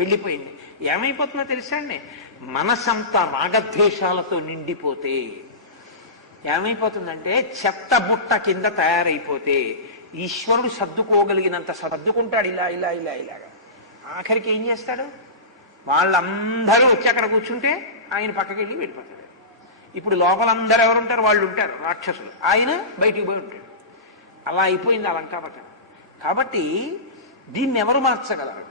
వెళ్ళిపోయింది. ఏమైపోతుందో తెలుసా అండి, మనసంతా రాగద్వేషాలతో నిండిపోతే ఏమైపోతుందంటే చెత్త బుట్ట కింద తయారైపోతే ఈశ్వరుడు సర్దుకోగలిగినంత సర్దుకుంటాడు, ఇలా ఇలా ఇలా ఇలాగా. ఆఖరికి ఏం చేస్తాడు, వాళ్ళందరూ వచ్చి అక్కడ కూర్చుంటే ఆయన పక్కకి వెళ్ళి వెళ్ళిపోతాడు. ఇప్పుడు లోపలందరూ ఎవరుంటారు, వాళ్ళు ఉంటారు రాక్షసులు, ఆయన బయటికి పోయి ఉంటాడు. అలా అయిపోయింది ఆ లంకాపట్టణం. కాబట్టి దీన్ని ఎవరు మార్చగలరు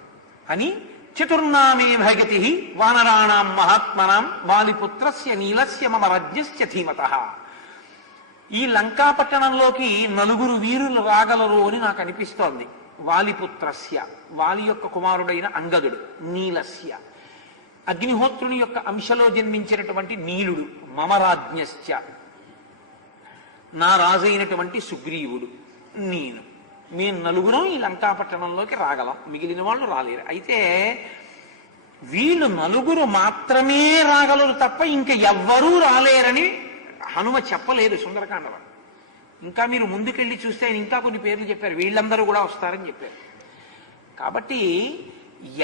అని చతుర్నామే భగతి వానరాణాం మహాత్మనాం వాలిపుత్రస్య నీలస్య మమ రాజ్యస్య ధీమతః. ఈ లంకాపట్టణంలోకి నలుగురు వీరులు రాగలరు అని నాకు అనిపిస్తోంది. వాలిపుత్రస్య, వాలి యొక్క కుమారుడైన అంగదుడు, నీలస్య అగ్నిహోత్రుని యొక్క అంశలో జన్మించినటువంటి నీలుడు, మమ రాజ్ఞశ్చ నా రాజైనటువంటి సుగ్రీవుడు, మేము నలుగురం ఈ లంకాపట్టణంలోకి రాగలం, మిగిలిన వాళ్ళు రాలేరు. అయితే వీళ్ళు నలుగురు మాత్రమే రాగలరు తప్ప ఇంకా ఎవ్వరూ రాలేరని హనుమ చెప్పలేదు సుందరకాండలో. ఇంకా మీరు ముందుకెళ్ళి చూస్తే ఆయన ఇంకా కొన్ని పేర్లు చెప్పారు, వీళ్ళందరూ కూడా వస్తారని చెప్పారు. కాబట్టి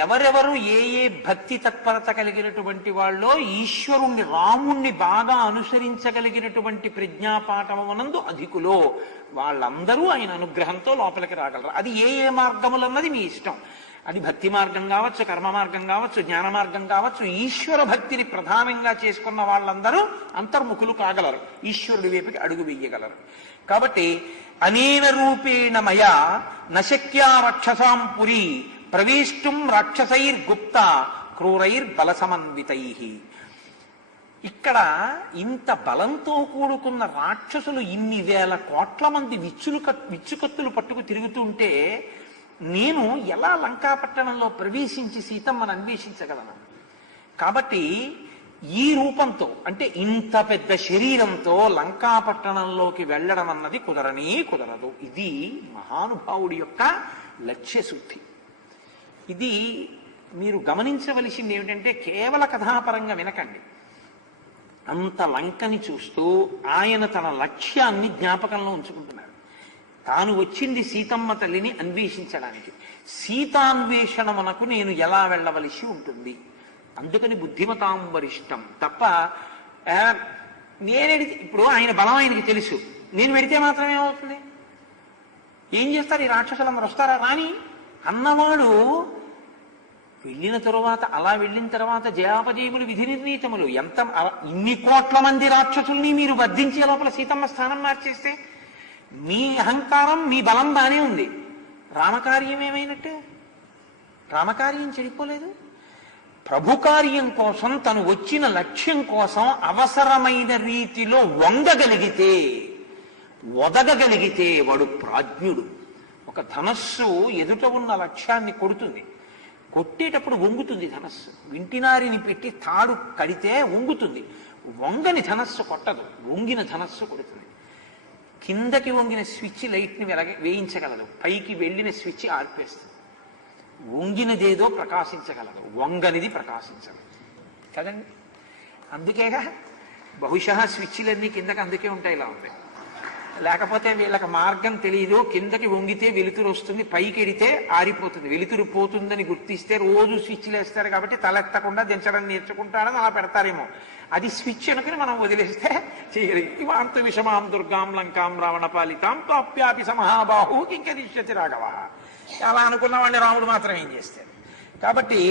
ఎవరెవరు ఏ ఏ భక్తి తత్పరత కలిగినటువంటి వాళ్ళో ఈశ్వరుణ్ణి రాముణ్ణి బాగా అనుసరించగలిగినటువంటి ప్రజ్ఞాపాఠమునందు అధికులో వాళ్ళందరూ ఆయన అనుగ్రహంతో లోపలికి రాగలరు. అది ఏ ఏ మార్గములన్నది మీ ఇష్టం. అది భక్తి మార్గం కావచ్చు, కర్మ మార్గం కావచ్చు, జ్ఞాన మార్గం కావచ్చు. ఈశ్వర భక్తిని ప్రధానంగా చేసుకున్న వాళ్ళందరూ అంతర్ముఖులు కాగలరు, ఈశ్వరుడి వైపుకి అడుగు వెయ్యగలరు. కాబట్టి అనేన రూపేణ మయా నశక్యా రక్షసాం పురి ప్రవేష్టుం రాక్షసైర్గుప్త క్రూరైర్బలసమన్వితై. ఇక్కడ ఇంత బలంతో కూడుకున్న రాక్షసులు ఇన్ని వేల కోట్ల మంది విచ్చుకత్తులు పట్టుకు తిరుగుతుంటే నేను ఎలా లంకాపట్టణంలో ప్రవేశించి సీతమ్మను అన్వేషించగలను? కాబట్టి ఈ రూపంతో, అంటే ఇంత పెద్ద శరీరంతో లంకాపట్టణంలోకి వెళ్ళడం అన్నది కుదరనే కుదరదు. ఇది మహానుభావుడి యొక్క లక్ష్యశుద్ధి. ఇది మీరు గమనించవలసింది ఏమిటంటే కేవల కథాపరంగా వినకండి. అంత లంకని చూస్తూ ఆయన తన లక్ష్యాన్ని జ్ఞాపకంలో ఉంచుకుంటున్నారు. తాను వచ్చింది సీతమ్మ తల్లిని అన్వేషించడానికి. సీతాన్వేషణమునకు నేను ఎలా వెళ్ళవలసి ఉంటుంది, అందుకని బుద్ధిమతాం వరిష్టం తప్ప నేనెడితే, ఇప్పుడు ఆయన బలం ఆయనకి తెలుసు, నేను వెడితే మాత్రం ఏమవుతుంది? ఏం చేస్తారు ఈ రాక్షసులందరూ? వస్తారా? రాని అన్నవాడు వెళ్ళిన తరువాత, అలా వెళ్ళిన తర్వాత జయాపజయములు విధి నిర్ణీతములు. ఇన్ని కోట్ల మంది రాక్షసుల్ని మీరు బంధించే లోపల సీతమ్మ స్థానం మార్చేస్తే మీ అహంకారం, మీ బలం బానే ఉంది. రామకార్యం ఏమైనట్టే? రామకార్యం చెడిపోలేదు. ప్రభు కార్యం కోసం, తను వచ్చిన లక్ష్యం కోసం అవసరమైన రీతిలో వంగగలిగితే, ఒదగగలిగితే వాడు ప్రాజ్ఞుడు. ఒక ధనస్సు ఎదుట ఉన్న లక్ష్యాన్ని కొడుతుంది, కొట్టేటప్పుడు వంగుతుంది ధనస్సు. వింటినారిని పెట్టి తాడు కడితే వంగుతుంది, వంగని ధనస్సు కొట్టదు, వంగిన ధనస్సు కొడుతుంది. కిందకి వంగిన స్విచ్ లైట్ని వేయించగలదు, పైకి వెళ్ళిన స్విచ్ ఆర్పేస్తుంది. వంగినదేదో ప్రకాశించగలదు, వంగనిది ప్రకాశించదు కదండి. అందుకేగా బహుశా స్విచ్లన్నీ కిందకి అందుకే ఉంటాయి, ఇలా ఉంటాయి. లేకపోతే వీళ్ళకి మార్గం తెలియదు, కిందకి వంగితే వెలుతురు వస్తుంది, పైకి ఎడితే ఆరిపోతుంది. వెలుతురు పోతుందని గుర్తిస్తే రోజు స్విచ్లు వేస్తారు కాబట్టి తలెత్తకుండా దించడం నేర్చుకుంటాడని అలా పెడతారేమో. అది స్విచ్ అనుకుని మనం వదిలేస్తే చేయరు. ఇవాంత విషమాం దుర్గాం లంకాం రావణ పాలితాం తాప్యాపి సమహాబాహు కింకరిష్యతి రాఘవ. అలా అనుకున్న వాడిని రాముడు మాత్రం ఏం చేస్తాడు? కాబట్టి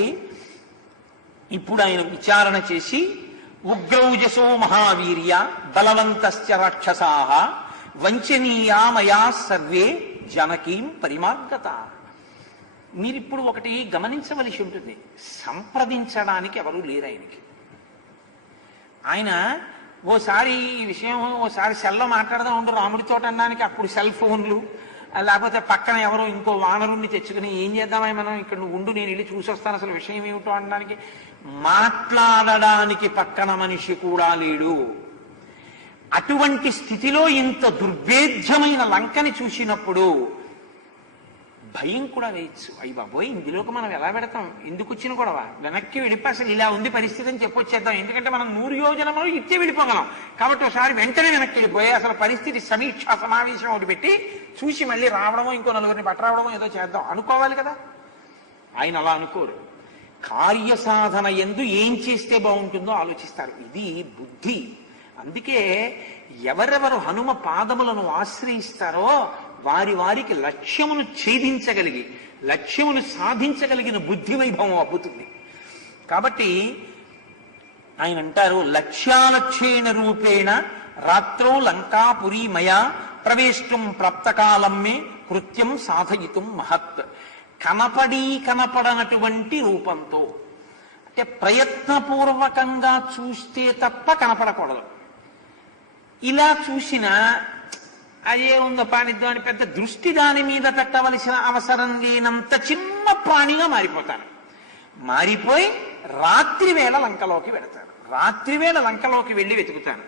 ఇప్పుడు ఆయన విచారణ చేసి ఉగ్రౌజసో మహావీర్య బలవంతశ్చ రాక్షసాః వంచనీయా మయా సర్వే జనకీం పరిమార్గత. మీరిప్పుడు ఒకటి గమనించవలసి ఉంటుంది, సంప్రదించడానికి ఎవరు లేరు ఆయనకి. ఆయన ఓసారి ఈ విషయం ఓసారి సెల్లో మాట్లాడదాం ఉండు రాముడితో అనడానికి, అప్పుడు సెల్ ఫోన్లు, లేకపోతే పక్కన ఎవరో ఇంకో వానరుణ్ణి తెచ్చుకుని ఏం చేద్దామని మనం ఇక్కడ నువ్వు ఉండు నేను వెళ్ళి చూసి వస్తాను అసలు విషయం ఏమిటో అనడానికి మాట్లాడడానికి పక్కన మనిషి కూడా లేడు. అటువంటి స్థితిలో ఇంత దుర్భేద్యమైన లంకని చూసినప్పుడు భయం కూడా వేయచ్చు. అయ్యి బాబోయ్, ఇందులోకి మనం ఎలా పెడతాం, ఎందుకు వచ్చిన గొడవ, వెనక్కి వెళ్ళిపోయి అసలు ఇలా ఉంది పరిస్థితి అని చెప్పొచ్చేద్దాం. ఎందుకంటే మనం 100 యోజనములు ఇట్టే వెళ్ళిపోగలం కాబట్టి ఒకసారి వెంటనే వెనక్కి వెళ్ళిపోయి అసలు పరిస్థితి సమీక్షా సమావేశం ఒకటి పెట్టి చూసి మళ్ళీ రావడమో ఇంకో నలుగురిని పట్టరావడమో ఏదో చేద్దాం అనుకోవాలి కదా. ఆయన అలా అనుకోరు. కార్యసాధన యందు ఏం చేస్తే బాగుంటుందో ఆలోచిస్తారు. ఇది బుద్ధి. అందుకే ఎవరెవరు హనుమ పాదములను ఆశ్రయిస్తారో వారి వారికి లక్ష్యమును ఛేదించగలిగి లక్ష్యమును సాధించగలిగిన బుద్ధి వైభవం అబ్బుతుంది. కాబట్టి ఆయన అంటారు, లక్ష్యాలక్ష్యేణ రూపేణ రాత్రో లంకాపురీ మయా ప్రవేష్టం ప్రాప్తకాలం మే కృత్యం సాధయితుం మహత్. కనపడనటువంటి రూపంతో, అంటే ప్రయత్నపూర్వకంగా చూస్తే తప్ప కనపడకూడదు. ఇలా చూసినా అదే ఉందో పానిద్దాం అని పెద్ద దృష్టి దాని మీద పెట్టవలసిన అవసరం లేనంత చిన్న ప్రాణిగా మారిపోతాను. మారిపోయి రాత్రి వేళ లంకలోకి వెళతాను. రాత్రి వేళ లంకలోకి వెళ్ళి వెతుకుతాను.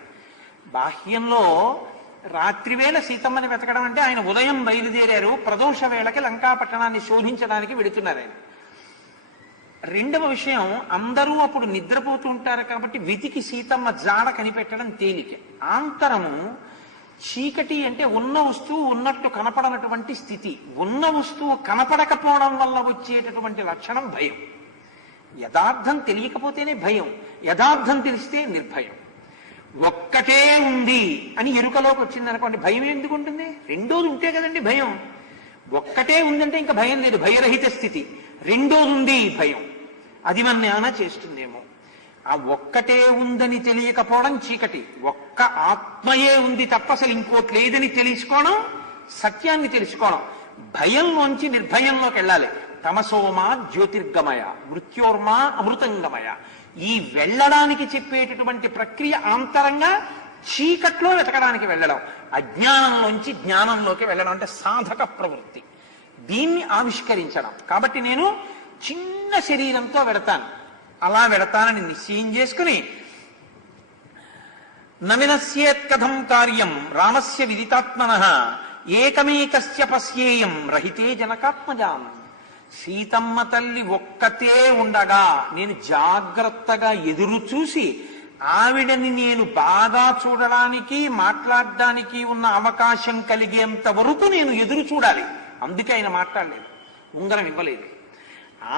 బాహ్యంలో రాత్రివేళ సీతమ్మని వెతకడం అంటే ఆయన ఉదయం బయలుదేరారు, ప్రదోష వేళకి లంకా పట్టణాన్ని శోధించడానికి వెళుతున్నారు ఆయన. రెండవ విషయం, అందరూ అప్పుడు నిద్రపోతూ ఉంటారు కాబట్టి వెతికి సీతమ్మ జాడ కనిపెట్టడం తేలిక. ఆంతరము చీకటి అంటే ఉన్న వస్తువు ఉన్నట్టు కనపడనటువంటి స్థితి. ఉన్న వస్తువు కనపడకపోవడం వల్ల వచ్చేటటువంటి లక్షణం భయం. యథార్థం తెలియకపోతేనే భయం, యథార్థం తెలిస్తే నిర్భయం. ఒక్కటే ఉంది అని ఎరుకలోకి వచ్చింది అనుకోండి, భయం ఎందుకు ఉంటుంది? రెండోది ఉంటే కదండి భయం. ఒక్కటే ఉందంటే ఇంకా భయం లేదు, భయరహిత స్థితి. రెండోది ఉంది భయం, అది మన జ్ఞాన చేస్తుందేమో. ఆ ఒక్కటే ఉందని తెలియకపోవడం చీకటి. ఒక్క ఆత్మయే ఉంది తప్ప అసలు ఇంకోటి లేదని తెలుసుకోవడం సత్యాన్ని తెలుసుకోవడం. భయంలోంచి నిర్భయంలోకి వెళ్ళాలి. తమసోమా జ్యోతిర్గమయ మృత్యోర్మా అమృతంగమయ. ఈ వెళ్ళడానికి చెప్పేటటువంటి ప్రక్రియ ఆంతరంగా చీకట్లో వెతకడానికి వెళ్ళడం, అజ్ఞానంలోంచి జ్ఞానంలోకి వెళ్ళడం అంటే సాధక ప్రవృత్తి. దీన్ని ఆవిష్కరించడం. కాబట్టి నేను చిన్న శరీరంతో వెడతాను, అలా వెడతానని నిశ్చయం చేసుకుని నమినస్యేత్ కథం కార్యం రామస్య విదితాత్మనః ఏకమేకస్య పశ్యేయం రహితే జనకాత్మజాం. సీతమ్మ తల్లి ఒక్కతే ఉండగా నేను జాగ్రత్తగా ఎదురు చూసి ఆవిడని నేను బాగా చూడడానికి మాట్లాడడానికి ఉన్న అవకాశం కలిగేంత వరకు నేను ఎదురు చూడాలి. అందుకే ఆయన మాట్లాడలేదు, ఉంగరం ఇవ్వలేదు.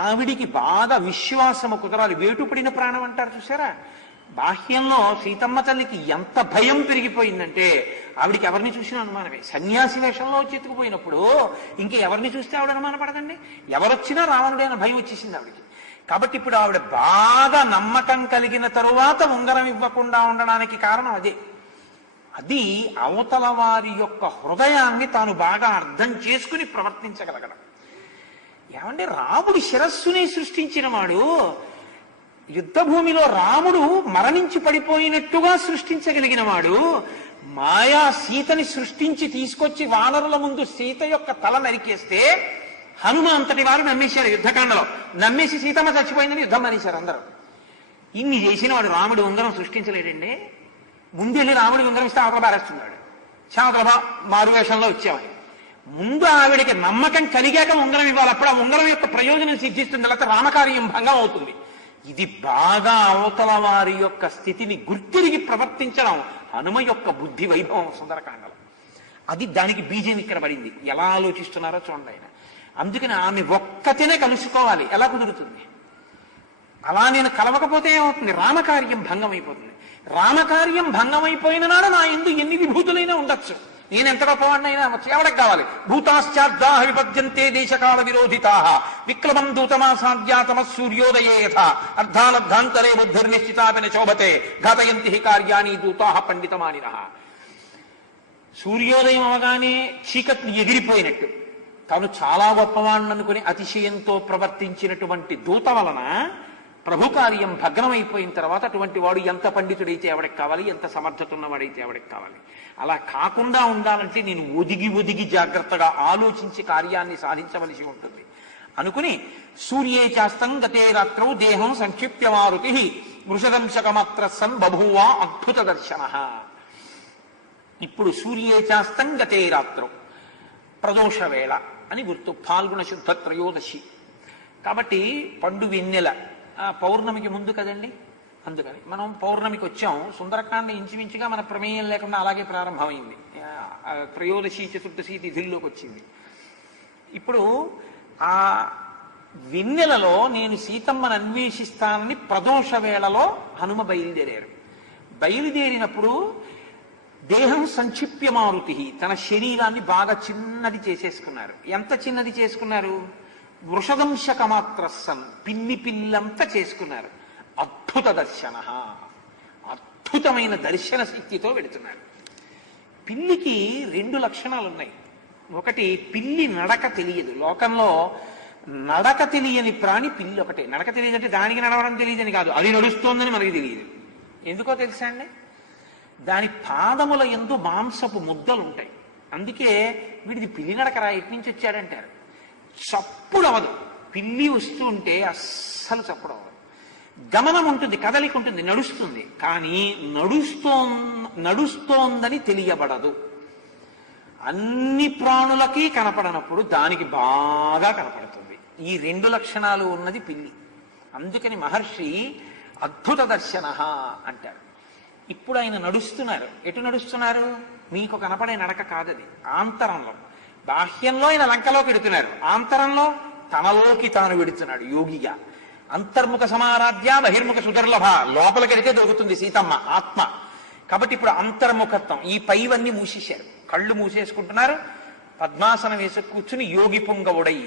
ఆవిడికి బాగా విశ్వాసము కుదరాలి. వేటుపడిన ప్రాణం అంటారు చూసారా, బాహ్యంలో సీతమ్మ తల్లికి ఎంత భయం పెరిగిపోయిందంటే ఆవిడికి ఎవరిని చూసినా అనుమానమే. సన్యాసి వేషంలో చెత్తుకుపోయినప్పుడు ఇంక ఎవరిని చూస్తే ఆవిడ అనుమానపడదండి. ఎవరొచ్చినా రావణుడైన భయం వచ్చేసింది ఆవిడికి. కాబట్టి ఇప్పుడు ఆవిడ బాగా నమ్మకం కలిగిన తరువాత ఉంగరం ఇవ్వకుండా ఉండడానికి కారణం అదే. అది అవతల వారి యొక్క హృదయాన్ని తాను బాగా అర్థం చేసుకుని ప్రవర్తించగలగడం. ఏమంటే రాముడి శిరస్సుని సృష్టించిన వాడు యుద్ధభూమిలో రాముడు మరణించి పడిపోయినట్టుగా సృష్టించగలిగిన వాడు మాయా సీతని సృష్టించి తీసుకొచ్చి వానరుల ముందు సీత యొక్క తల నరికేస్తే హనుమ అంతటి వారు నమ్మేశారు. యుద్ధకాండలో నమ్మేసి సీతమ్మ చచ్చిపోయిందని యుద్ధం అనేశారు అందరూ. ఇన్ని చేసిన వాడు రాముడు ఉంగరం సృష్టించలేడండి. ముందెళ్ళి రాముడి ఉంగరం ఇస్తే అవతల బారేస్తున్నాడు. చావతల మారువేషంలో వచ్చామని ముందు ఆవిడికి నమ్మకం కలిగాక ఉంగరం ఇవ్వాలి. అప్పుడు ఆ ఉంగరం యొక్క ప్రయోజనం సిద్ధిస్తుంది, లేకపోతే రామకార్యం భంగం అవుతుంది. ఇది బాగా అవతల వారి యొక్క స్థితిని గుర్తిరిగి ప్రవర్తించడం హనుమ యొక్క బుద్ధి వైభవం సుందరకాండలో. అది దానికి బీజం ఇక్కడ పడింది. ఎలా ఆలోచిస్తున్నారో చూడండి ఆయన. అందుకని ఆమె ఒక్కతేనే కలుసుకోవాలి. ఎలా కుదురుతుంది? అలా నేను కలవకపోతే ఏమవుతుంది? రామకార్యం భంగం అయిపోతుంది. రామకార్యం భంగం అయిపోయిన నాడు నా ఎందు ఎన్ని విభూతులైనా ఉండొచ్చు, నేను ఎంత గొప్పవాడినైనా అవ్వచ్చు. ఎవరికి కావాలి? భూతాశ్చాద్దాహ విపద్యంతే దేశకాల విరోధితాః విక్లవం దూతమాసాద్యాతమ సూర్యోదయే యథా అర్ధానర్ధాంతరే బుద్ధిర్నిశ్చితాపిన శోభతే ఘాతయంతి కార్యాణి దూతాః పండితమానినః. సూర్యోదయం అవగానే చీకట్లు ఎగిరిపోయినట్టు తాను చాలా గొప్పవాణ్ణనుకుని అతిశయంతో ప్రవర్తించినటువంటి దూత వలన ప్రభు కార్యం భగ్నమైపోయిన తర్వాత అటువంటి వాడు ఎంత పండితుడైతే ఎవడికి కావాలి, ఎంత సమర్థత ఉన్నవాడైతే ఎవడికి కావాలి. అలా కాకుండా ఉండాలంటే నేను ఒదిగి ఒదిగి జాగ్రత్తగా ఆలోచించి కార్యాన్ని సాధించవలసి ఉంటుంది అనుకుని సూర్యే చాస్తం గతే రాత్రౌ దేహం సంక్షిప్య మారుతి వృషదంశకమాత్ర సన్ బభూవా అద్భుత దర్శన. ఇప్పుడు సూర్యే చాస్తం గతే రాత్రౌ ప్రదోష వేళ అని గుర్తు. ఫాల్గుణ శుద్ధ త్రయోదశి కాబట్టి పండు వెన్నెల పౌర్ణమికి ముందు కదండి. అందుకని మనం పౌర్ణమికి వచ్చాం. సుందరకాండ ఇంచుమించుగా మన ప్రమేయం లేకుండా అలాగే ప్రారంభమైంది. త్రయోదశి చతుర్దశి తిథుల్లోకి వచ్చింది. ఇప్పుడు ఆ వెన్నెలలో నేను సీతమ్మను అన్వేషిస్తానని ప్రదోష వేళలో హనుమ బయలుదేరారు. బయలుదేరినప్పుడు దేహం సంక్షిప్య మారుతి, తన శరీరాన్ని బాగా చిన్నది చేసేసుకున్నారు. ఎంత చిన్నది చేసుకున్నారు? వృషదంశకమాత్రస్సన్, పిల్లి పిల్లంతా చేసుకున్నారు. అద్భుత దర్శన, అద్భుతమైన దర్శన శక్తితో వెళుతున్నారు. పిల్లికి 2 లక్షణాలు ఉన్నాయి. ఒకటి, పిల్లి నడక తెలియదు. లోకంలో నడక తెలియని ప్రాణి పిల్లి ఒకటే. నడక తెలియదంటే దానికి నడవడం తెలియదని కాదు, అది నడుస్తోందని మనకి తెలియదు. ఎందుకో తెలుసా అండి? దాని పాదముల యందు మాంసపు ముద్దలు ఉంటాయి. అందుకే వీడిది పిల్లి నడకరా, ఎటు నుంచి వచ్చాడంటారు. చప్పుడు అవదు. పిల్లి వస్తూ ఉంటే అస్సలు చప్పుడు అవ్వదు. గమనం ఉంటుంది, కదలిక ఉంటుంది, నడుస్తుంది. కానీ నడుస్తోందని తెలియబడదు. అన్ని ప్రాణులకి కనపడనప్పుడు దానికి బాగా కనపడుతుంది. ఈ 2 లక్షణాలు ఉన్నది పిల్లి. అందుకని మహర్షి అద్భుత దర్శన అంటారు. ఇప్పుడు ఆయన నడుస్తున్నారు. ఎటు నడుస్తున్నారు? మీకు కనపడే నడక కాదది, ఆంతరంలో. బాహ్యంలో ఆయన లంకలోకి వెడుతున్నారు, ఆంతరంలో తనలోకి తాను వెడుతున్నాడు యోగిగా. అంతర్ముఖ సమారాధ్య బహిర్ముఖ సుదర్లభ, లోపలికెడితే దొరుకుతుంది సీతమ్మ ఆత్మ. కాబట్టి ఇప్పుడు అంతర్ముఖత్వం. ఈ పైవన్నీ మూసేశారు, కళ్ళు మూసేసుకుంటున్నారు. పద్మాసనం వేసి కూర్చుని యోగి పుంగవుడై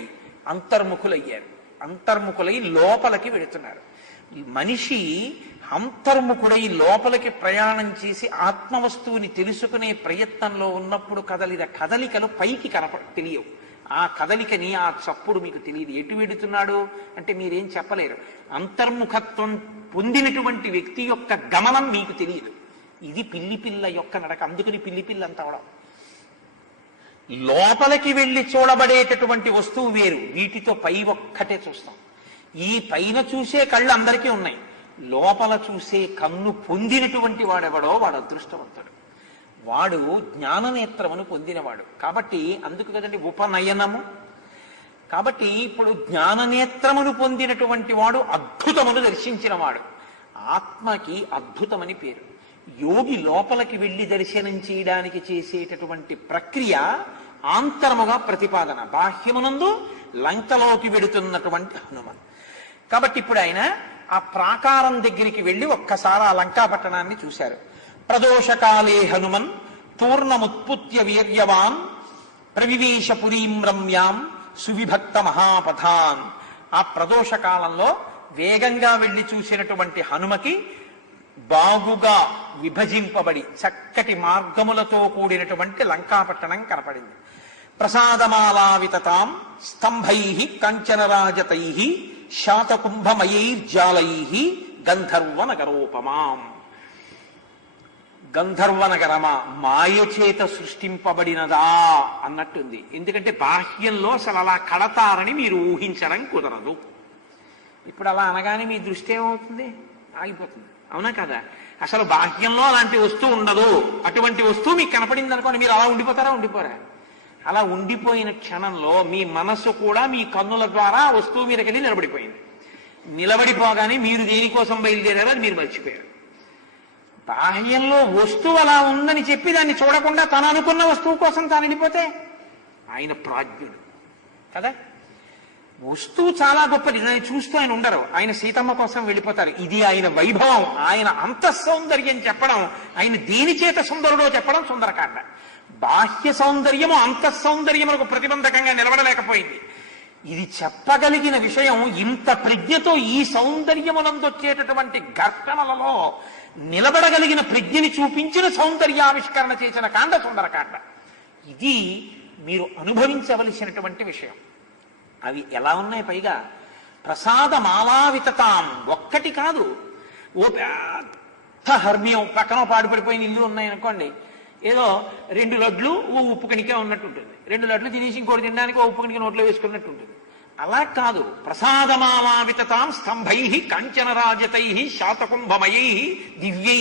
అంతర్ముఖులయ్యారు. అంతర్ముఖులై లోపలికి వెడుతున్నారు. మనిషి అంతర్ముఖుడై లోపలికి ప్రయాణం చేసి ఆత్మవస్తువుని తెలుసుకునే ప్రయత్నంలో ఉన్నప్పుడు కదలిన కదలికలు పైకి తెలియవు. ఆ కదలికని, ఆ చప్పుడు మీకు తెలియదు. ఎటు వెడుతున్నాడు అంటే మీరేం చెప్పలేరు. అంతర్ముఖత్వం పొందినటువంటి వ్యక్తి యొక్క గమనం మీకు తెలియదు. ఇది పిల్లి పిల్ల యొక్క నడక. అందుకని పిల్లి పిల్ల అంత అవడం. లోపలికి వెళ్ళి చూడబడేటటువంటి వస్తువు వేరు, వీటితో పై ఒక్కటే చూస్తాం. ఈ పైన చూసే కళ్ళు అందరికీ ఉన్నాయి, లోపల చూసే కన్ను పొందినటువంటి వాడెవడో వాడు అదృష్టవంతుడు. వాడు జ్ఞాననేత్రమును పొందినవాడు. కాబట్టి అందుకు కదండి ఉపనయనము. కాబట్టి ఇప్పుడు జ్ఞాననేత్రమును పొందినటువంటి వాడు అద్భుతమును దర్శించిన వాడు. ఆత్మకి అద్భుతమని పేరు. యోగి లోపలికి వెళ్ళి దర్శనం చేయడానికి చేసేటటువంటి ప్రక్రియ ఆంతరముగా ప్రతిపాదన. బాహ్యమునందు లంకలోకి వెడుతున్నటువంటి హనుమ. కాబట్టి ఇప్పుడు ఆయన ఆ ప్రాకారం దగ్గరికి వెళ్ళి ఒక్కసారి ఆ లంకా పట్టణాన్ని చూశారు. ప్రదోషకాలే హనుమన్ పూర్ణముత్పుత్య వీర్యవాన్ ప్రవివేశ పురీం రమ్యాం సువిభక్త మహాపథాన్. ఆ ప్రదోష కాలంలో వేగంగా వెళ్ళి చూసినటువంటి హనుమకి బాగుగా విభజింపబడి చక్కటి మార్గములతో కూడినటువంటి లంకాపట్టణం కనపడింది. ప్రసాదమాలావితతాం స్తంభై కంచనరాజతై శాతకుంభమయైర్జాలై గంధర్వ నగరోపమాం. గంధర్వ నగరమా మాయ చేత సృష్టింపబడినదా అన్నట్టుంది. ఎందుకంటే బాహ్యంలో అసలు అలా కడతారని మీరు ఊహించడం కుదరదు. ఇప్పుడు అలా అనగానే మీ దృష్టి ఏమవుతుంది? ఆగిపోతుంది. అవునా కదా? అసలు బాహ్యంలో అలాంటి వస్తువు ఉండదు. అటువంటి వస్తువు మీకు కనపడింది అనుకోండి, మీరు అలా ఉండిపోతారా? ఉండిపోరా? అలా ఉండిపోయిన క్షణంలో మీ మనస్సు కూడా మీ కన్నుల ద్వారా వస్తువు మీదకి వెళ్ళి నిలబడిపోయింది. నిలబడిపోగానే మీరు దేనికోసం బయలుదేరారో అది మీరు మర్చిపోయారు. బాహ్యంలో వస్తువు అలా ఉందని చెప్పి దాన్ని చూడకుండా తను అనుకున్న వస్తువు కోసం తాను వెళ్ళిపోతే ఆయన ప్రాజ్ఞుడు కదా. వస్తువు చాలా గొప్పది, దాన్ని చూస్తూ ఆయన ఉండరు. ఆయన సీతమ్మ కోసం వెళ్ళిపోతారు. ఇది ఆయన వైభవం, ఆయన అంతఃసౌందర్యం చెప్పడం, ఆయన దేని చేత సుందరుడో చెప్పడం సుందరకాండ. బాహ్య సౌందర్యము అంతఃసౌందర్యములకు ప్రతిబంధకంగా నిలబడలేకపోయింది. ఇది చెప్పగలిగిన విషయం ఇంత ప్రజ్ఞతో ఈ సౌందర్యమునందొచ్చేటటువంటి ఘర్షణలలో నిలబడగలిగిన ప్రజ్ఞని చూపించిన సౌందర్యావిష్కరణ చేసిన కాండ సుందరకాండ. ఇది మీరు అనుభవించవలసినటువంటి విషయం. అవి ఎలా ఉన్నాయి? పైగా ప్రసాదమాలావితతాం, ఒక్కటి కాదు, ఓ పెద్ద హర్మ్యం పక్కన పాడుపడిపోయిన ఇల్లు ఉన్నాయనుకోండి, ఏదో 2 లడ్లు ఓ ఉప్పు కణికే ఉన్నట్టు ఉంటుంది. 2 లడ్లు తినేసి ఇంకోటి తినడానికి ఓ ఉప్పు కణిక నోట్లో వేసుకున్నట్టు ఉంటుంది. అలా కాదు. ప్రసాదమాలావితతాం స్తంభై కాంచనరాజతై శాతకుంభమయై దివ్యై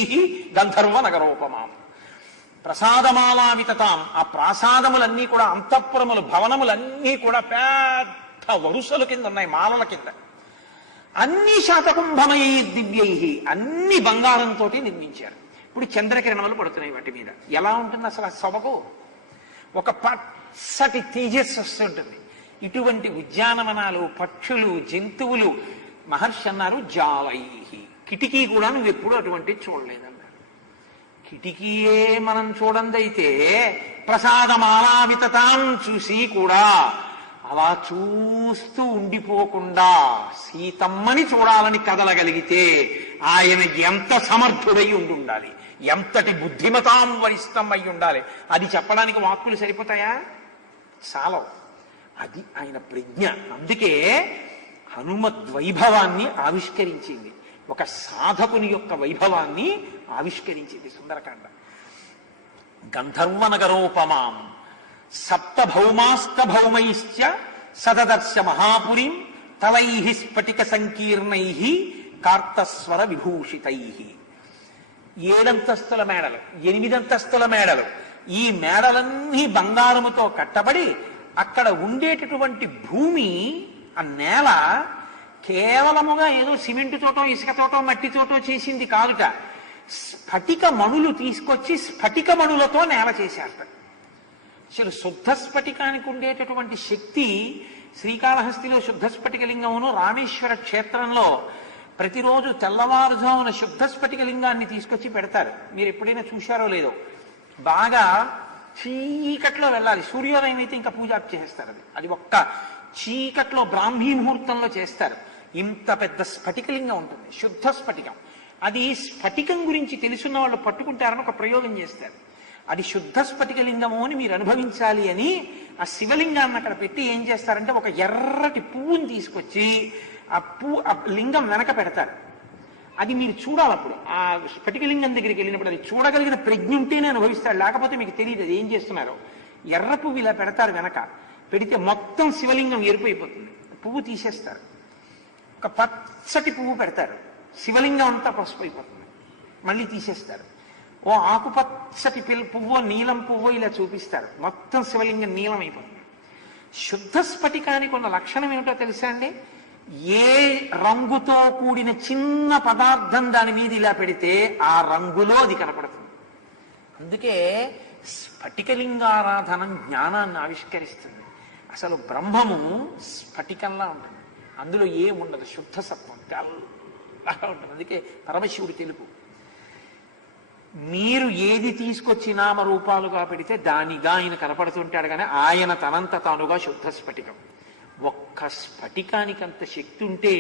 గంధర్వ నగరోపమాం. ప్రసాదమాలావితతాం, ఆ ప్రాసాదములన్నీ కూడా అంతఃపురములు, భవనములన్నీ కూడా పెద్ద వరుసల కింద ఉన్నాయి, మాలల కింద. అన్ని శాతకుంభమయై దివ్యై, అన్ని బంగారంతో నిర్మించారు. ఇప్పుడు చంద్రకిరణములు పడుతున్నాయి వాటి మీద. ఎలా ఉంటుంది అసలు ఆ సొబగు? ఒక పచ్చటి తేజస్సు వస్తుంటుంది. ఇటువంటి ఉద్యానవనాలు, పక్షులు, జంతువులు. మహర్షి అన్నారు జాలై, కిటికీ కూడా నువ్వు ఎప్పుడూ అటువంటి చూడలేదన్నారు. కిటికీయే మనం చూడందైతే ప్రసాదమాలావితతాం చూసి కూడా అలా చూస్తూ ఉండిపోకుండా సీతమ్మని చూడాలని కదలగలిగితే ఆయన ఎంత సమర్థుడై ఉండాలి, ఎంతటి బుద్ధిమతాం వరిష్టం అయి ఉండాలి. అది చెప్పడానికి వాక్కులు సరిపోతాయా? చాలవు. అది ఆయన ప్రజ్ఞ. అందుకే హనుమద్వైభవాన్ని ఆవిష్కరించింది, ఒక సాధకుని యొక్క వైభవాన్ని ఆవిష్కరించింది సుందరకాండ. గంధర్వనగరోపమాం సప్తభౌమాస్త భౌమైశ్చ సదదర్శ మహాపురీం తలై స్ఫటిక సంకీర్ణై కార్తస్వర విభూషితై. 7 అంతస్తుల మేడలు, 8 అంతస్తుల మేడలు. ఈ మేడలన్నీ బంగారముతో కట్టబడి అక్కడ ఉండేటటువంటి భూమి, ఆ నేల కేవలముగా ఏదో సిమెంటుతోటో ఇసుకతోటో మట్టితోటో చేసింది కాదుట. స్ఫటిక మణులు తీసుకొచ్చి స్ఫటిక మణులతో నేల చేశారట. అసలు శుద్ధ స్ఫటికానికి ఉండేటటువంటి శక్తి, శ్రీకాళహస్తిలో శుద్ధ స్ఫటిక లింగమును, రామేశ్వర క్షేత్రంలో ప్రతిరోజు తెల్లవారుజామున శుద్ధ స్ఫటిక లింగాన్ని తీసుకొచ్చి పెడతారు. మీరు ఎప్పుడైనా చూశారో లేదో. బాగా చీకట్లో వెళ్ళాలి, సూర్యోదయం అయితే ఇంకా పూజ చేస్తారు. అది ఒక్క చీకట్లో బ్రాహ్మీ ముహూర్తంలో చేస్తారు. ఇంత పెద్ద స్ఫటికలింగం ఉంటుంది, శుద్ధ స్ఫటికం. అది స్ఫటికం గురించి తెలుసున్న వాళ్ళు పట్టుకుంటారని ఒక ప్రయోగం చేస్తారు. అది శుద్ధ స్ఫటికలింగము అని మీరు అనుభవించాలి అని ఆ శివలింగాన్ని అక్కడ పెట్టి ఏం చేస్తారంటే ఒక ఎర్రటి పువ్వుని తీసుకొచ్చి ఆ లింగం వెనక పెడతారు. అది మీరు చూడాలి. అప్పుడు ఆ స్ఫటికలింగం దగ్గరికి వెళ్ళినప్పుడు అది చూడగలిగిన ప్రజ్ఞ ఉంటేనే అనుభవిస్తాడు, లేకపోతే మీకు తెలియదు అది ఏం చేస్తున్నారో. ఎర్ర పువ్వు ఇలా పెడతారు, వెనక పెడితే మొత్తం శివలింగం ఎరుపైపోతుంది. పువ్వు తీసేస్తారు, ఒక పచ్చటి పువ్వు పెడతారు, శివలింగం అంతా పసుపు అయిపోతుంది. మళ్ళీ తీసేస్తారు. ఓ ఆకుపచ్చటి పువ్వు, నీలం పువ్వు ఇలా చూపిస్తారు, మొత్తం శివలింగం నీలం అయిపోతుంది. శుద్ధ స్ఫటికానికి ఉన్న లక్షణం ఏమిటో తెలుసా అండి? ఏ రంగుతో కూడిన చిన్న పదార్థం దాని మీద ఇలా పెడితే ఆ రంగులో అది కనపడుతుంది. అందుకే స్ఫటికలింగారాధనం జ్ఞానాన్ని ఆవిష్కరిస్తుంది. అసలు బ్రహ్మము స్ఫటికంలా ఉంటుంది, అందులో ఏముండదు, శుద్ధ సత్వం తెల్లగా ఉంటుంది. అందుకే పరమశివుడు తెలుపు. మీరు ఏది తీసుకొచ్చి నామరూపాలుగా పెడితే దానిగా ఆయన కనపడుతుంటాడు, కానీ ఆయన తనంత తానుగా శుద్ధ స్ఫటికం. ఒక్క స్ఫటికానికంత శక్తి ఉంటే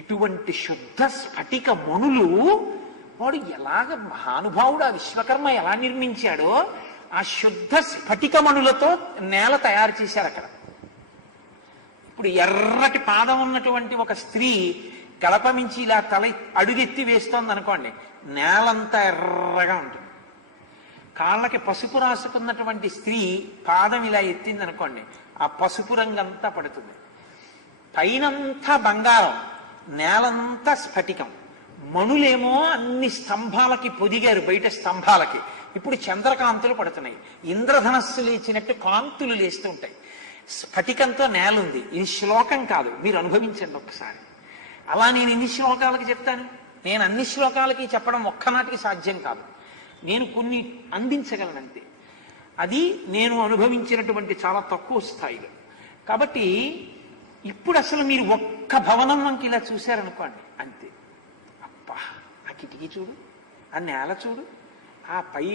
ఇటువంటి శుద్ధ స్ఫటిక మణులు వాడు ఎలాగ మహానుభావుడు, ఆ విశ్వకర్మ ఎలా నిర్మించాడో ఆ శుద్ధ స్ఫటిక మణులతో నేల తయారు చేశారు అక్కడ. ఇప్పుడు ఎర్రటి పాదం ఉన్నటువంటి ఒక స్త్రీ గడప మించి ఇలా తల అడుగెత్తి వేస్తోంది అనుకోండి, నేలంతా ఎర్రగా ఉంటుంది. కాళ్ళకి పసుపు రాసుకున్నటువంటి స్త్రీ పాదం ఇలా ఎత్తింది అనుకోండి, ఆ పసుపు రంగంతా పడుతుంది. పైనంతా బంగారం, నేలంతా స్ఫటికం. మణులేమో అన్ని స్తంభాలకి పొదిగారు, బయట స్తంభాలకి. ఇప్పుడు చంద్రకాంతులు పడుతున్నాయి, ఇంద్రధనస్సు లేచినట్టు కాంతులు లేస్తూ ఉంటాయి. స్ఫటికంతో నేలుంది. ఇది శ్లోకం కాదు, మీరు అనుభవించండి ఒక్కసారి. అలా నేను ఎన్ని శ్లోకాలకి చెప్తాను? నేను అన్ని శ్లోకాలకి చెప్పడం ఒక్కనాటికి సాధ్యం కాదు. నేను కొన్ని అందించగలనంతే. అది నేను అనుభవించినటువంటి చాలా తక్కువ స్థాయిలో. కాబట్టి ఇప్పుడు అసలు మీరు ఒక్క భవనం వంకి ఇలా చూశారనుకోండి, అంతే. అబ్బా, ఆ కిటికీ చూడు, ఆ నేల చూడు, ఆ పై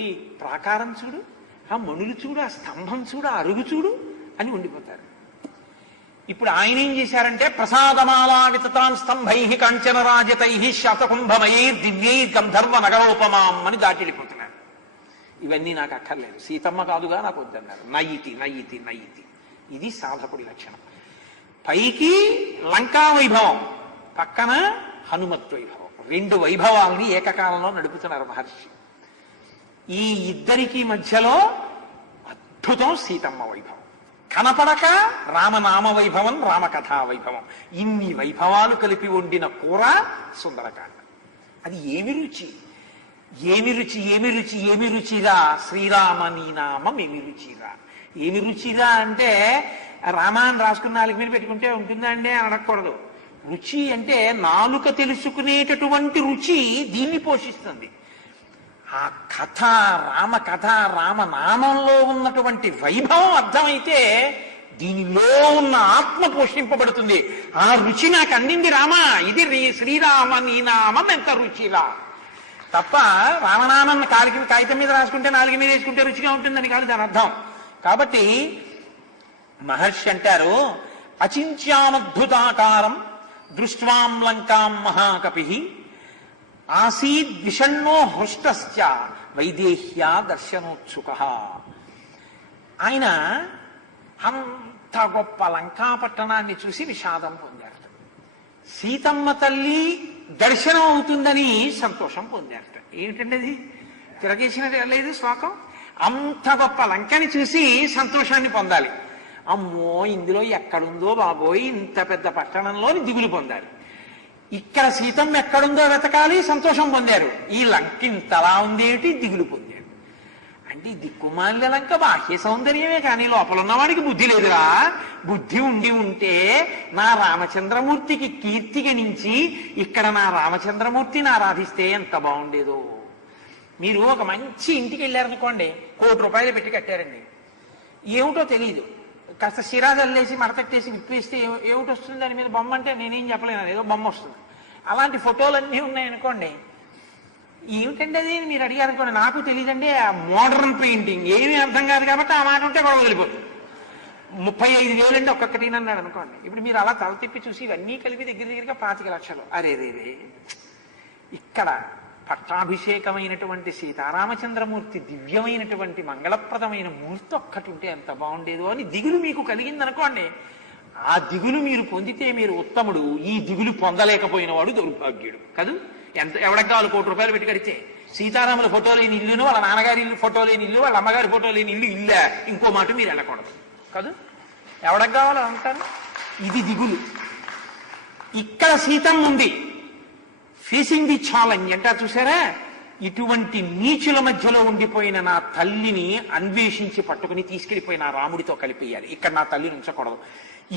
ప్రాకారం చూడు, ఆ మణులు చూడు, ఆ స్తంభం చూడు, ఆ అరుగు చూడు అని ఉండిపోతారు. ఇప్పుడు ఆయన ఏం చేశారంటే ప్రసాదమాలా వితతాం స్తంభై కాంచనరాజతై శతకుంభమయై దివ్యై గంధర్వ నగరోపమాం అని దాటిడిపోతున్నారు. ఇవన్నీ నాకు అక్కర్లేదు, సీతమ్మ కాదుగా నాకు వద్దన్నారు. నయితి నయితి నయితి. ఇది సాధకుడి లక్షణం. పైకి లంకా వైభవం, పక్కన హనుమత్ వైభవం. 2 వైభవాల్ని ఏకకాలంలో నడుపుతున్నారు మహర్షి. ఈ ఇద్దరికి మధ్యలో అద్భుతం సీతమ్మ వైభవం. కనపడక రామనామ వైభవం, రామకథా వైభవం. ఇన్ని వైభవాలు కలిపి వండిన కూర సుందరకాండ. అది ఏమి రుచి, ఏమి రుచి, ఏమి రుచి, ఏమి రుచిరా శ్రీరామ నీ నామం ఏమి రుచిరా. ఏమి రుచిరా అంటే రామాన్ని రాసుకున్న 4 మీద పెట్టుకుంటే ఉంటుందా అండి అని అడగకూడదు. రుచి అంటే నాలుక తెలుసుకునేటటువంటి రుచి దీన్ని పోషిస్తుంది. ఆ కథ, రామ కథ, రామనామంలో ఉన్నటువంటి వైభవం అర్థమైతే దీనిలో ఉన్న ఆత్మ పోషింపబడుతుంది. ఆ రుచి నాకు అందింది రామా, ఇది శ్రీరామ నీ నామం ఎంత రుచిరా. తప్ప రామనామం కాగితం మీద రాసుకుంటే నాలుగు మీద వేసుకుంటే రుచిగా ఉంటుందని కాదు దాని అర్థం. కాబట్టి మహర్షి అంటారు, అచింత్యామద్భుతాకారం దృష్ట్వాం లంకాం మహాకపి ఆసీద్ విషణ్ణో హృష్టశ్చ వైదేహ్యా దర్శనోత్సుక. ఆయన అంత గొప్ప లంకాపట్టణాన్ని చూసి విషాదం పొందారు. సీతమ్మ తల్లి దర్శనం అవుతుందని సంతోషం పొందారట. ఏమిటండి అది? తిరగేసిన లేదు శ్లోకం. అంత గొప్ప లంకని చూసి సంతోషాన్ని పొందాలి. అమ్మో ఇందులో ఎక్కడుందో బాబోయ్, ఇంత పెద్ద పట్టణంలోని దిగులు పొందాలి. ఇక్కడ సీతమ్మ ఎక్కడుందో వెతకాలి, సంతోషం పొందారు. ఈ లంక ఇంతలా ఉందేమిటి, దిగులు పొందారు. అంటే దిక్కుమాలిన లంక బాహ్య సౌందర్యమే కానీ లోపల ఉన్నవాడికి బుద్ధి లేదురా. బుద్ధి ఉండి ఉంటే నా రామచంద్రమూర్తికి కీర్తి గణించి ఇక్కడ నా రామచంద్రమూర్తిని ఆరాధిస్తే ఎంత బాగుండేదో. మీరు ఒక మంచి ఇంటికి వెళ్ళారనుకోండి, ₹1,00,00,000 పెట్టి కట్టారండి, ఏమిటో తెలియదు, కాస్త సిరాజల్లేసి మడతట్టేసి విప్పేస్తే ఏమిటి వస్తుంది దాని మీద బొమ్మ అంటే నేనేం చెప్పలేను, ఏదో బొమ్మ వస్తుంది. అలాంటి ఫోటోలన్నీ ఉన్నాయనుకోండి, ఏమిటండి అది మీరు అడిగారనుకోండి, నాకు తెలియదండి, ఆ మోడర్న్ పెయింటింగ్ ఏమీ అర్థం కాదు కాబట్టి ఆ మాట ఉంటే గొడవ వదిలిపోతుంది. 35,000 అండి ఒక్కొక్కటి అన్నాడు అనుకోండి. ఇప్పుడు మీరు అలా తల తిప్పి చూసి ఇవన్నీ కలిపి దగ్గరగా 25,00,000. అరే రే, ఇక్కడ పట్టాభిషేకమైనటువంటి సీతారామచంద్రమూర్తి దివ్యమైనటువంటి మంగళప్రదమైన మూర్తి ఒక్కటి ఉంటే ఎంత బాగుండేదో అని దిగులు మీకు కలిగిందనుకోండి. ఆ దిగులు మీరు పొందితే మీరు ఉత్తముడు, ఈ దిగులు పొందలేకపోయిన వాడు దౌర్భాగ్యుడు కదూ. ఎవరికి కావాలి ₹1,00,00,000 పెట్టి కడితే? సీతారాముల ఫోటో లేని ఇల్లును, వాళ్ళ నాన్నగారి ఇల్లు ఫోటో లేని ఇల్లు, వాళ్ళ అమ్మగారి ఫోటో లేని ఇల్లు ఇల్లే, ఇంకో మాట మీరు వెళ్ళకూడదు కదూ. ఎవరికి కావాలో అంటారు. ఇది దిగులు. ఇక్కడ సీతమ్మ ఉంది, ఫేసింగ్ ది ఛాలెంజ్ అంటారు చూసారా. ఇటువంటి నీచుల మధ్యలో ఉండిపోయిన నా తల్లిని అన్వేషించి పట్టుకుని తీసుకెళ్లిపోయిన రాముడితో కలిపేయాలి. ఇక్కడ నా తల్లిని ఉంచకూడదు,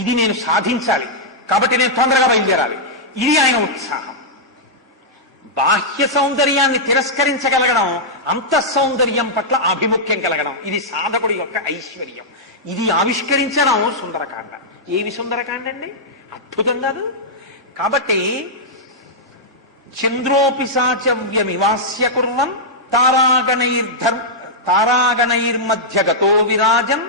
ఇది నేను సాధించాలి, కాబట్టి నేను తొందరగా బయలుదేరాలి. ఇది ఆయన ఉత్సాహం. బాహ్య సౌందర్యాన్ని తిరస్కరించగలగడం, అంతఃసౌందర్యం పట్ల ఆభిముఖ్యం కలగడం, ఇది సాధకుడి యొక్క ఐశ్వర్యం. ఇది ఆవిష్కరించడం సుందరకాండ. ఏవి సుందరకాండ అండి, అద్భుతం కాదు. కాబట్టి చంద్రోపిశాచవ్యమివాస్య కుర్వన్ తారాగణైర్మధ్యగతో విరాజన్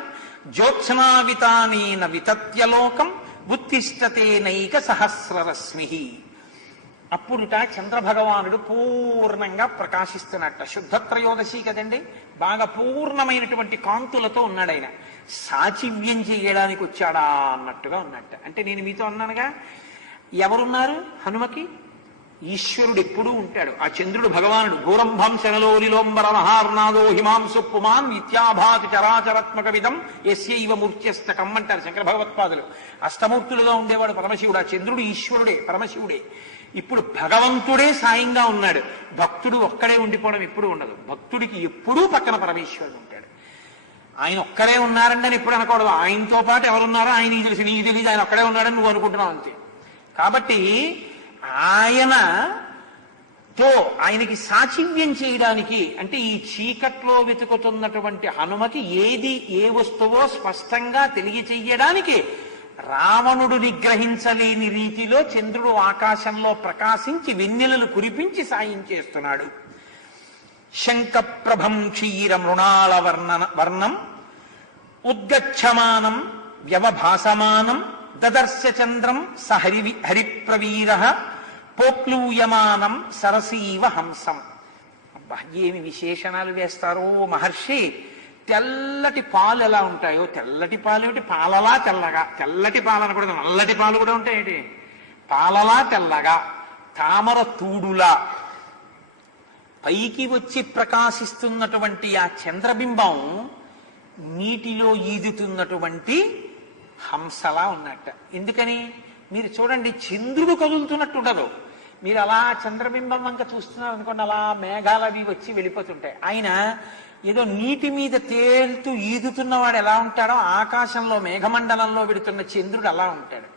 జ్యోత్స్నావితానేన వితత్యలోకం ఉత్తిష్టతే నైక సహస్రరశ్మి. అప్పుడుట చంద్రభగవానుడు పూర్ణంగా ప్రకాశిస్తున్నట్ట. శుద్ధత్రయోదశి కదండి, బాగా పూర్ణమైనటువంటి కాంతులతో ఉన్నాడు ఆయన. సాచివ్యం చేయడానికి వచ్చాడా అన్నట్టుగా ఉన్నట్ట. అంటే నేను మీతో అన్నానుగా, ఎవరున్నారు హనుమకి? ఈశ్వరుడు ఎప్పుడూ ఉంటాడు. ఆ చంద్రుడు భగవానుడు. భూరంభం శనలోలిలోంబర మహార్నాదో హిమాంసు పుమాన్ నిత్యాభాతి చరాచరాత్మక విధం ఎస్యైవ మూర్త్యస్తకం అంటారు శంకర భగవత్పాదులు. అష్టమూర్తులుగా ఉండేవాడు పరమశివుడు. ఆ చంద్రుడు ఈశ్వరుడే, పరమశివుడే. ఇప్పుడు భగవంతుడే సాయంగా ఉన్నాడు. భక్తుడు ఒక్కడే ఉండిపోవడం ఎప్పుడు ఉండదు. భక్తుడికి ఎప్పుడూ పక్కన పరమేశ్వరుడు ఉంటాడు. ఆయన ఒక్కరే ఉన్నారండి అని ఎప్పుడు అనకూడదు. ఆయనతో పాటు ఎవరున్నారో ఆయనకి తెలిసి, నీకు తెలియదు ఆయన ఒక్కడే ఉన్నాడని నువ్వు అనుకుంటున్నావు అంతే. కాబట్టి ఆయనకి సాచివ్యం చేయడానికి, అంటే ఈ చీకట్లో వెతుకుతున్నటువంటి హనుమకి ఏది ఏ వస్తువో స్పష్టంగా తెలియచెయ్యడానికి రావణుడు నిగ్రహించలేని రీతిలో చంద్రుడు ఆకాశంలో ప్రకాశించి వెన్నెలలు కురిపించి సాయం చేస్తున్నాడు. శంఖప్రభం క్షీర మృణాళ వర్ణం ఉద్గచ్చమానం వ్యవభాసమానం దదర్శ చంద్రం హరిప్రవీర పోప్లూయమానం సరసీవ హంసం. అబ్బా ఏమి విశేషణాలు వేస్తారో మహర్షి. తెల్లటి పాలు ఎలా ఉంటాయో, తెల్లటి పాలు ఏమిటి, పాలలా తెల్లగా, తెల్లటి పాలు అనకూడదు, నల్లటి పాలు కూడా ఉంటాయి. పాలలా తెల్లగా, తామర తూడులా పైకి వచ్చి ప్రకాశిస్తున్నటువంటి ఆ చంద్రబింబం నీటిలో ఈదుతున్నటువంటి హంసలా ఉన్నట్ట. ఎందుకని మీరు చూడండి, చంద్రుడు కదులుతున్నట్టు ఉండదు. మీరు అలా చంద్రబింబం వంక చూస్తున్నారు అనుకోండి, అలా మేఘాలు అవి వచ్చి వెళ్ళిపోతుంటాయి. ఆయన ఏదో నీటి మీద తేలుతూ ఈదుతున్నవాడు ఎలా ఉంటాడో, ఆకాశంలో మేఘమండలంలో విడుతున్న చంద్రుడు అలా ఉంటాడు.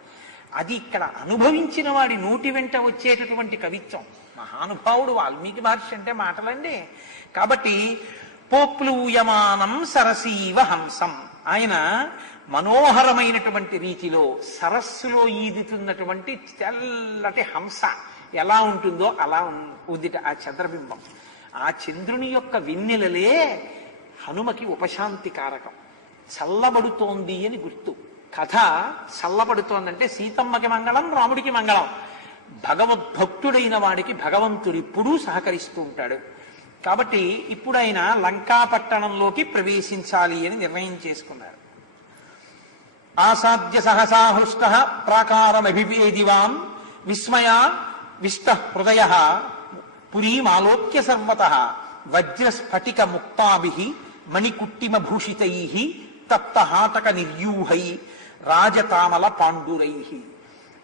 అది ఇక్కడ అనుభవించిన వాడి నోటి వెంట వచ్చేటటువంటి కవిత్వం. మహానుభావుడు వాల్మీకి మహర్షి అంటే మాటలండి. కాబట్టి పోప్లూయమానం సరసీవ హంసం, ఆయన మనోహరమైనటువంటి రీతిలో సరస్సులో ఈదుతున్నటువంటి తెల్లటి హంస ఎలా ఉంటుందో అలా ఉందిట ఆ చంద్రబింబం. ఆ చంద్రుని యొక్క వెన్నెలలే హనుమకి ఉపశాంతి కారకం. చల్లబడుతోంది అని గుర్తు. కథ చల్లబడుతోందంటే సీతమ్మకి మంగళం, రాముడికి మంగళం. భగవద్భక్తుడైన వాడికి భగవంతుడు ఇప్పుడూ సహకరిస్తూ ఉంటాడు. కాబట్టి ఇప్పుడు ఆయన లంకాపట్టణంలోకి ప్రవేశించాలి అని నిర్ణయం చేసుకున్నారు. ఆసాద్య సహసా హృష్ట ప్రాకారమభివేదివాం విస్మయా విష్ట హృదయ పురీమాలోక్య సర్వత వజ్రస్ఫటిక ముక్తాభి మణికుట్టిమ భూషితై తప్తహాటక నిర్యూహై రాజతామల పాండురై.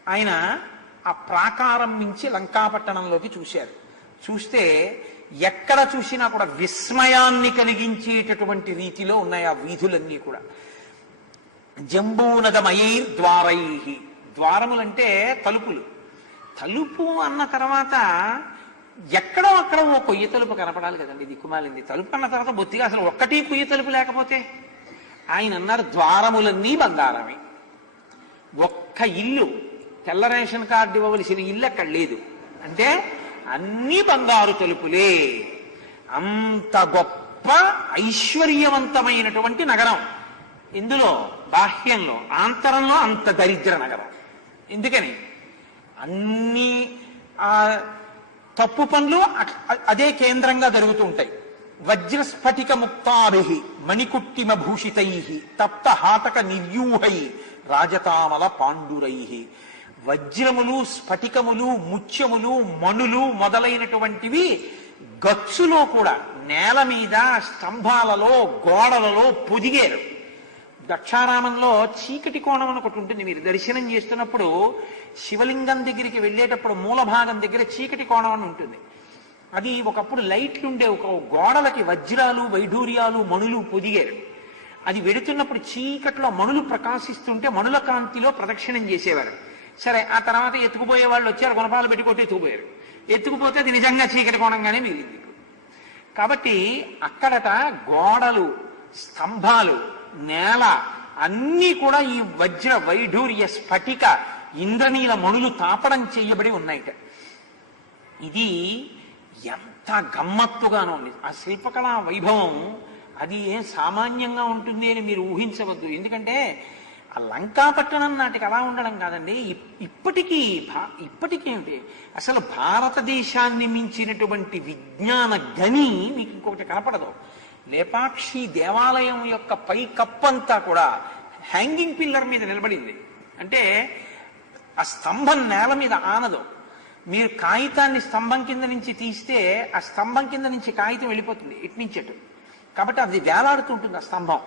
ఆయన ఆ ప్రాకారం నుంచి లంకాపట్టణంలోకి చూశారు. చూస్తే ఎక్కడ చూసినా కూడా విస్మయాన్ని కలిగించేటటువంటి రీతిలో ఉన్నాయి ఆ వీధులన్నీ కూడా. జంబూనదమయైర్ ద్వారై, ద్వారములంటే తలుపులు. తలుపు అన్న తర్వాత ఎక్కడో అక్కడ ఓ కొయ్య తలుపు కనపడాలి కదండి, దిక్కుమాలింది. తలుపు అన్న తర్వాత బొత్తిగా అసలు ఒక్కటి కొయ్య తలుపు లేకపోతే, ఆయన అన్నారు ద్వారములన్నీ బంగారమే. ఒక్క ఇల్లు, తెల్ల రేషన్ కార్డు ఇవ్వవలసిన ఇల్లు అక్కడ లేదు. అంటే అన్ని బంగారు తలుపులే. అంత గొప్ప ఐశ్వర్యవంతమైనటువంటి నగరం. ఇందులో బాహ్యంలో, ఆంతరంలో అంత దరిద్ర నగరం. ఎందుకని? అన్ని తప్పు పనులు అదే కేంద్రంగా జరుగుతూ ఉంటాయి. వజ్రస్ఫటిక ముక్తాభి మణికుట్టిమ భూషితై తప్త హాటక నిర్యూహై రాజతామల పాండురై. వజ్రములు, స్ఫటికములు, ముత్యములు, మణులు మొదలైనటువంటివి గచ్చులో కూడా, నేల మీద, స్తంభాలలో, గోడలలో పొదిగారు. దక్షారామంలో చీకటి కోణం అని ఒకటి ఉంటుంది. మీరు దర్శనం చేస్తున్నప్పుడు శివలింగం దగ్గరికి వెళ్ళేటప్పుడు మూల భాగం దగ్గర చీకటి కోణం అని ఉంటుంది. అది ఒకప్పుడు లైట్లు ఉండే ఒక గోడలకి వజ్రాలు, వైఢూర్యాలు, మణులు పొదిగారు. అది వెడుతున్నప్పుడు చీకట్లో మణులు ప్రకాశిస్తుంటే మణుల కాంతిలో ప్రదక్షిణం చేసేవారు. సరే, ఆ తర్వాత ఎత్తుకుపోయే వాళ్ళు వచ్చారు, గుణపాలు పెట్టుకొట్టి ఎత్తుకుపోయారు. ఎత్తుకుపోతే అది నిజంగా చీకటి కోణంగానే మిగిలింది. కాబట్టి అక్కడట గోడలు, స్తంభాలు, నేల అన్నీ కూడా ఈ వజ్ర, వైఢూర్య, స్ఫటిక, ఇంద్రనీల మణులు తాపడం చేయబడి ఉన్నాయిట. ఇది ఎంత గమ్మత్తుగానో ఉంది. ఆ శిల్పకళా వైభవం అది ఏం సామాన్యంగా ఉంటుంది అని మీరు ఊహించవద్దు. ఎందుకంటే ఆ లంకాపట్టణం నాటికి అలా ఉండడం కాదండి. ఇప్పటికేమిటి అసలు భారతదేశాన్ని మించినటువంటి విజ్ఞాన గని మీకు ఇంకొకటి కనపడదు. లేపాక్షి దేవాలయం యొక్క పై కప్పంతా కూడా హ్యాంగింగ్ పిల్లర్ మీద నిలబడింది. అంటే ఆ స్తంభం నేల మీద ఆనదు. మీరు కాగితాన్ని స్తంభం కింద నుంచి తీస్తే ఆ స్తంభం కింద నుంచి కాగితం వెళ్ళిపోతుంది ఇటు నుంచి అటు. కాబట్టి అది వేలాడుతుంటుంది. ఆ స్తంభం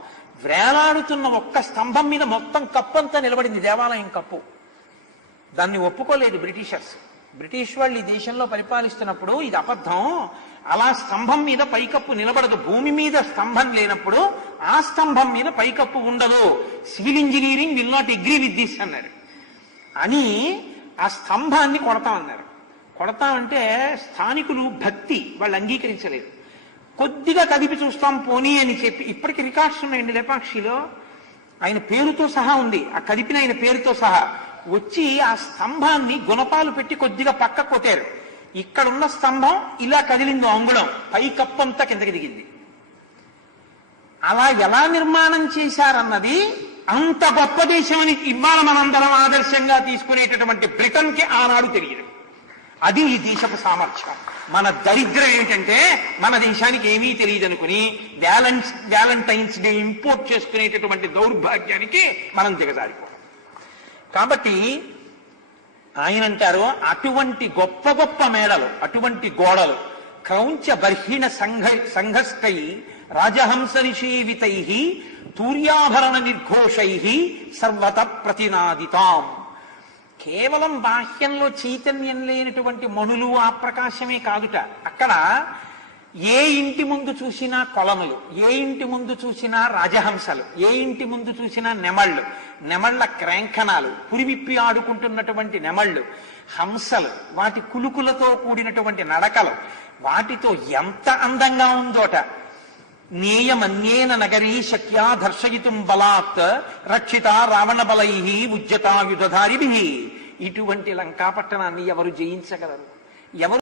వేలాడుతున్న ఒక్క స్తంభం మీద మొత్తం కప్పంతా నిలబడింది, దేవాలయం కప్పు. దాన్ని ఒప్పుకోలేదు బ్రిటిషర్స్. బ్రిటిష్ వాళ్ళు ఈ దేశంలో పరిపాలిస్తున్నప్పుడు ఇది అబద్ధం, అలా స్తంభం మీద పైకప్పు నిలబడదు. భూమి మీద స్తంభం లేనప్పుడు ఆ స్తంభం మీద పైకప్పు ఉండదు. Civil engineering will not agree with this అన్నారు. అని ఆ స్తంభాన్ని కొడతామన్నారు. కొడతామంటే స్థానికులు భక్తి వాళ్ళు అంగీకరించలేదు. కొద్దిగా కదిపి చూస్తాం పోనీ అని చెప్పి, ఇప్పటికి రికార్డ్స్ ఉన్నాయండి లేపాక్షిలో, ఆయన పేరుతో సహా ఉంది, ఆ కదిపిన ఆయన పేరుతో సహా వచ్చి ఆ స్తంభాన్ని గుణపాలు పెట్టి కొద్దిగా పక్క కొట్టారు. ఇక్కడున్న స్తంభం ఇలా కదిలిందో అంగుళం, పైకప్పంతా కిందకి దిగింది. అలా ఎలా నిర్మాణం చేశారన్నది అంత గొప్ప దేశం అని ఇవాళ మనందరం ఆదర్శంగా తీసుకునేటటువంటి బ్రిటన్కి ఆనాడు తెలియదు. అది ఈ దేశపు సామర్థ్యం. మన దరిద్రం ఏంటంటే మన దేశానికి ఏమీ తెలియదు అనుకుని వ్యాలంటైన్స్ డే ఇంపోర్ట్ చేసుకునేటటువంటి దౌర్భాగ్యానికి మనం దిగజారిపోతాం. కాబట్టి ఆయన అంటారు, అటువంటి గొప్ప గొప్ప మేడలు, అటువంటి గోడలు, క్రౌంచ బర్హిణ సంఘస్థై రాజహంస నిషేవితై తూర్యాభరణ నిర్ఘోషై సర్వత ప్రతినాదితాం. కేవలం బాహ్యంలో చైతన్యం లేనటువంటి మణులు, ఆ ప్రకాశమే కాదుట. అక్కడ ఏ ఇంటి ముందు చూసినా కొలనులు, ఏ ఇంటి ముందు చూసినా రాజహంసలు, ఏ ఇంటి ముందు చూసినా నెమళ్ళు, నెమళ్ల క్రాంకణాలు, పురివిప్పి ఆడుకుంటున్నటువంటి నెమళ్ళు, హంసలు, వాటి కులుకులతో కూడినటువంటి నడకలు, వాటితో ఎంత అందంగా ఉందోట. నేయమన్యేన నగరీ శక్యా దర్శయితుం బలాత్ రక్షిత రావణ బలై ఉజ్జతాయుధారిభి. ఇటువంటి లంకాపట్టణాన్ని ఎవరు జయించగలరు? ఎవరు